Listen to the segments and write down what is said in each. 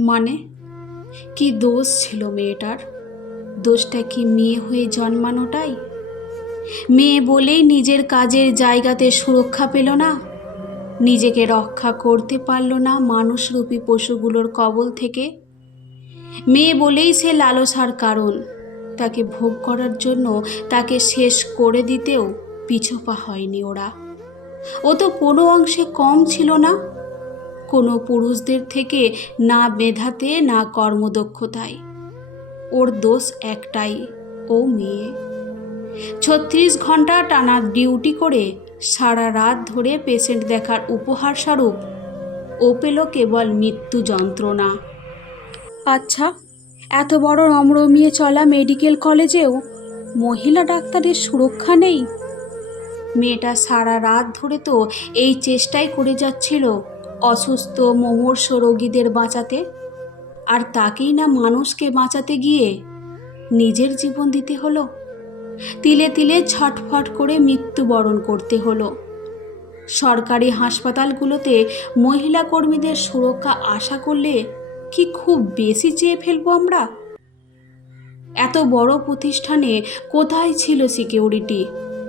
মানে? কি দোষ ছিল মেয়েটার? দোষটা কি মেয়ে হয়ে জন্মানোটাই? মেয়ে বলেই নিজের কাজের জায়গাতে সুরক্ষা পেল না। নিজেকে রক্ষা করতে পারল না মানুষরূপী পশুগুলোর কবল থেকে। মেয়ে বলেই সে লালসার কারণ। তাকে ভোগ করার জন্য তাকে শেষ করে দিতেও পিছপা হয়নি ওরা। ও তো কোনো অংশে কম ছিল না। কোনো পুরুষদের থেকে না মেধাতে না কর্মদক্ষতায়। ওর দোষ একটাই ও মেয়ে। ছত্রিশ ঘণ্টা টানা ডিউটি করে সারা রাত ধরে পেশেন্ট দেখার উপহার স্বরূপ ও পেল কেবল মৃত্যু যন্ত্রণা। আচ্ছা এত বড় রমরমিয়ে চলা মেডিকেল কলেজেও মহিলা ডাক্তারের সুরক্ষা নেই? মেয়েটা সারা রাত ধরে তো এই চেষ্টাই করে যাচ্ছিল। অসুস্থ মোমর্ষ রোগীদের বাঁচাতে? আর তাকেই না মানুষকে বাঁচাতে গিয়ে নিজের জীবন দিতে হলো? তিলে তিলে ছটফট করে মৃত্যুবরণ করতে হলো। সরকারি হাসপাতালগুলোতে মহিলা কর্মীদের সুরক্ষা আশা করলে কি খুব বেশি চেয়ে ফেলব আমরা? এত বড় প্রতিষ্ঠানে কোথায় ছিল সিকিউরিটি?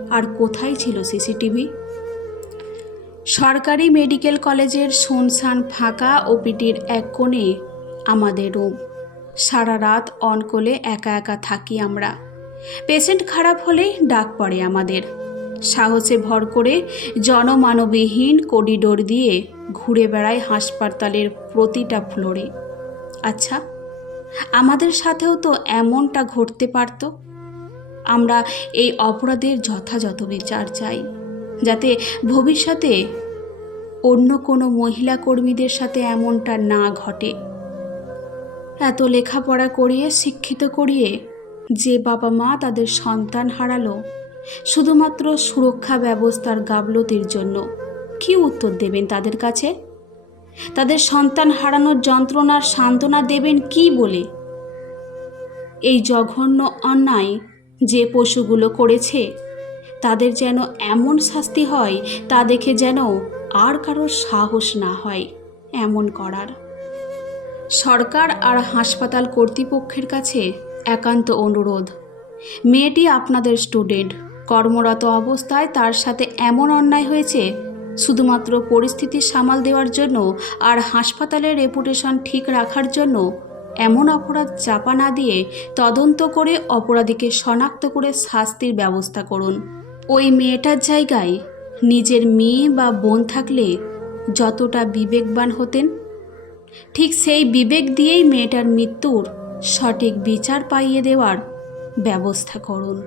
আর কোথায় ছিল সিসিটিভি? সরকারি মেডিকেল কলেজের শুনশান ফাঁকা ওপিটির এক কোণে আমাদের রুম। সারা রাত অন করে একা একা থাকি আমরা। পেশেন্ট খারাপ হলেই ডাক পড়ে আমাদের। সাহসে ভর করে জনমানবহীন করিডোর দিয়ে ঘুরে বেড়ায় হাসপাতালের প্রতিটা ফ্লোরে। আচ্ছা আমাদের সাথেও তো এমনটা ঘটতে পারত? আমরা এই অপরাধের যথাযথ বিচার চাই। যাতে ভবিষ্যতে অন্য কোনো মহিলা কর্মীদের সাথে এমনটা না ঘটে। এত লেখাপড়া করিয়ে, শিক্ষিত করিয়ে যে বাবা মা তাদের সন্তান হারালো, শুধুমাত্র সুরক্ষা ব্যবস্থার গাফলতির জন্য। কি উত্তর দেবেন তাদের কাছে? তাদের সন্তান হারানোর যন্ত্রণার সান্ত্বনা দেবেন কি বলে? এই জঘন্য অন্যায় যে পশুগুলো করেছে তাদের যেন এমন শাস্তি হয়, তা দেখে যেন আর কারোর সাহস না হয়, এমন করার। সরকার আর হাসপাতাল কর্তৃপক্ষের কাছে একান্ত অনুরোধ। মেয়েটি আপনাদের স্টুডেন্ট, কর্মরত অবস্থায় তার সাথে এমন অন্যায় হয়েছে, শুধুমাত্র পরিস্থিতি সামাল দেওয়ার জন্য আর হাসপাতালের রেপুটেশন ঠিক রাখার জন্য এমন অপরাধ চাপা না দিয়ে তদন্ত করে অপরাধীকে শনাক্ত করে শাস্তির ব্যবস্থা করুন। ওই মেয়েটার জায়গায় নিজের মেয়ে বা বোন থাকলে যতটা বিবেকবান হতেন, ঠিক সেই বিবেক দিয়েই মেয়েটার মৃত্যুর সঠিক বিচার পাইয়ে দেওয়ার ব্যবস্থা করুন।